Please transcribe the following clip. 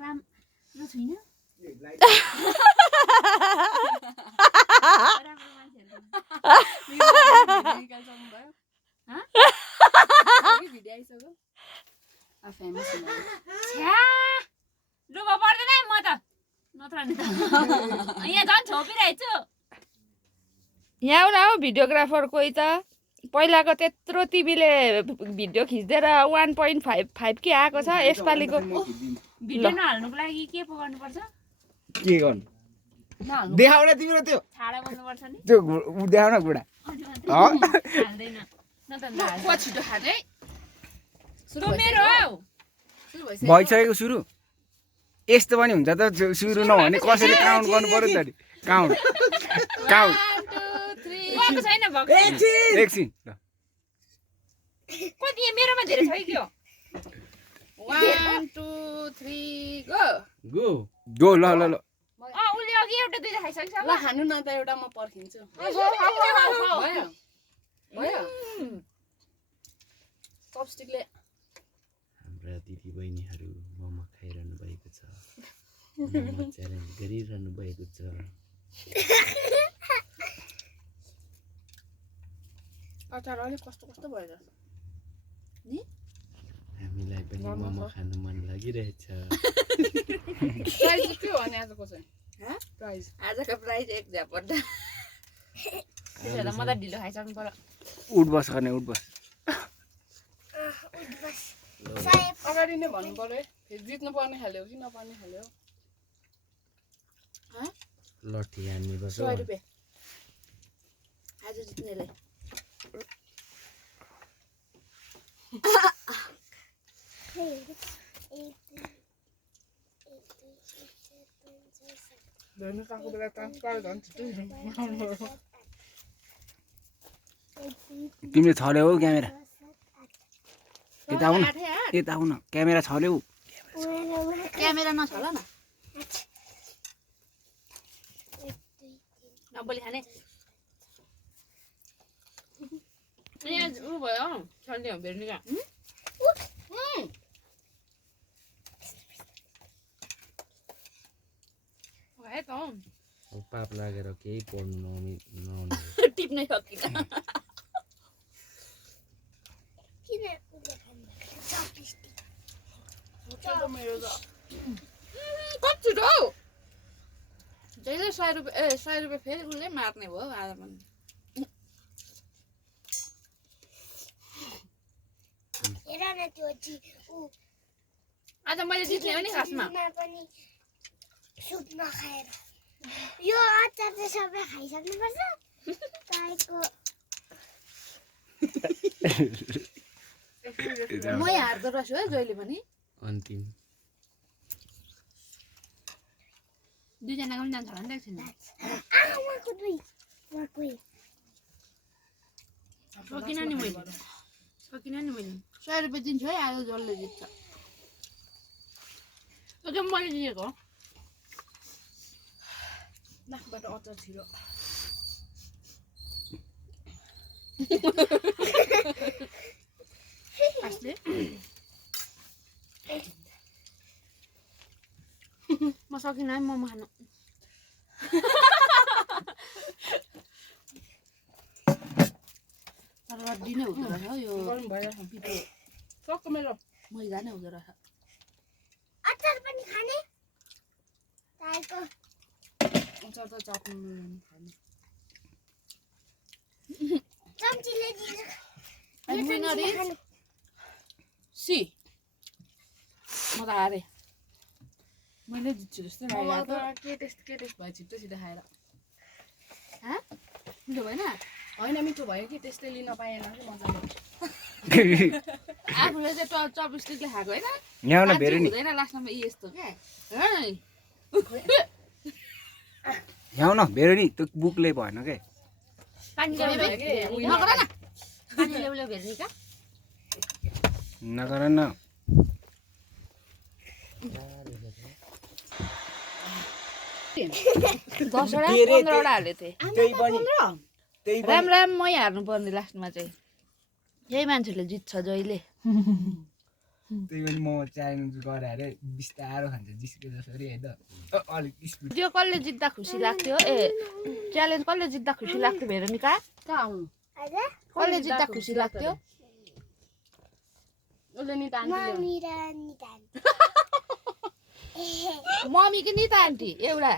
राम्रो छैन डुबा पर्दैन म त नत्र नि त यहाँ झन् छोपिरहेछु यहाँ आउन हौ भिडियोग्राफर कोही त पहिलाको त्यत्रो टिभीले भिडियो खिच्दै 1.5 के आएको छ यसपालिको भिडियो नहाल्नुको लागि के पो गर्नुपर्छ के गर्नु देखाउन तिम्रो त्यो छाडा बन्नुपर्छ नि त्यो देखाउन गुडा हाल्दैन न त छिटो खाने मेरो हौ भइसकेको सुरु यस्तो पनि हुन्छ त सुरु नभने कसैले काउन्ट गर्नु पर्यो नि त काउन्ट काउन्ट भएको छैन एकछिन कति मेरोमा धेरै छ कि 1 2 3 गो गो गो ल ल ल उसले अघि एउटा दुईटा खाइसक्छ ल खानु न त एउटा म पर्खिन्छु भयो भयो चपस्टिकले हाम्रा दिदी बहिनीहरू मोमो खाइरहनु भएको छ मोमो च्यालेन्ज गरिरहनु भएको छ अचार अलिक कस्तो कस्तो भयो नि हामीलाई पनि मोमो खानु मन लागिरहेछ प्राइज के हो अनि आजको चाहिँ प्राइज आजको प्राइज एक झ्यापट्टा त्यसो भए म त ढिलो खाइसक्नु पर्यो उठ बस गर्ने उठ बस अगाडि नै भन्नु पर्यो है फेरि जित्नु पर्ने खाल्यो कि नपर्ने खाल्यो लट्ठी हान्ने बस 100 रुपैयाँ आज जित्नेलाई काको बेला ट्रान्सफर झन् छिटो तिमीले छल्यौ हौ क्यामेरा यता आउन यता आउन क्यामेरा छल्यौ क्यामेरा नछल न नबोली खाने यहाँ उ भयो छल्ने हो भेर्निका है त पाप लागेर केही पढ्नु नआउने टिप्नै सकिन कति छिटो हौ जहिले 100 रुपैयाँ फेरि उसले मार्ने भयो आज पनि आज मैले जित्ने हो नि खासमा सुप नखाएर यो अचार चाहिँ सबै खाइसक्नुपर्छ गाईको म हार्दो रहेछु है जहिले पनि अन्तिम दुईजनाको पनि जान्छ होला नि त एकछिन सकिन नि मैले 100 रुपैयाँ दिन्छु है आज जसले जित्छ त्यो मैले जितेको हो नाकबाट अचार छिरो आस्ले म सकिनँ है मोमो खानु तर रड्डी नै हुँदो रहेछ यो गरम भइरहेको पिठो सक्क मेरो मैदा नै हुँदो रहेछ अचार पनि खाने गाईको अचार त चाप्नु खाने चम्चीले दिन्छ अनि विनर इज सी म त हारेँ मैले जित्छु जस्तो लागेको के टेस्ट भयो छिटो छिटो खाएर मिठो भएन होइन मिठो भयो कि टेस्टै लिन पाएन कि मजाले आफूले चाहिँ चपस्टिकले खाएको होइन यहाँ आउन भेरे नि हुँदैन लास्टमा यस्तो क्या यहाँ आउन भेरे नि त्यो बुकले भएन के पानी ल्याउ भेर्ने का नगर न 10वटा 15वटा हाले थिएँ त्यही पनि राम राम मै हार्नु पर्ने लास्टमा चाहिँ यही मान्छेले जित्छ जहिले त्यही पनि म च्यालेन्ज गराएर बिस्तारो खान्छ जिस्के जसरी होइन अलिक स्पिड त्यो कसले जित्दा खुसी लाग्थ्यो ए च्यालेन्ज कसले जित्दा खुसी लाग्थ्यो भेरोनिका कहाँ आउनु हजुर कसले जित्दा खुसी लाग्थ्यो उसले नि तान्थ्यो मम्मी र नितान मम्मी कि निता आन्टी एउटा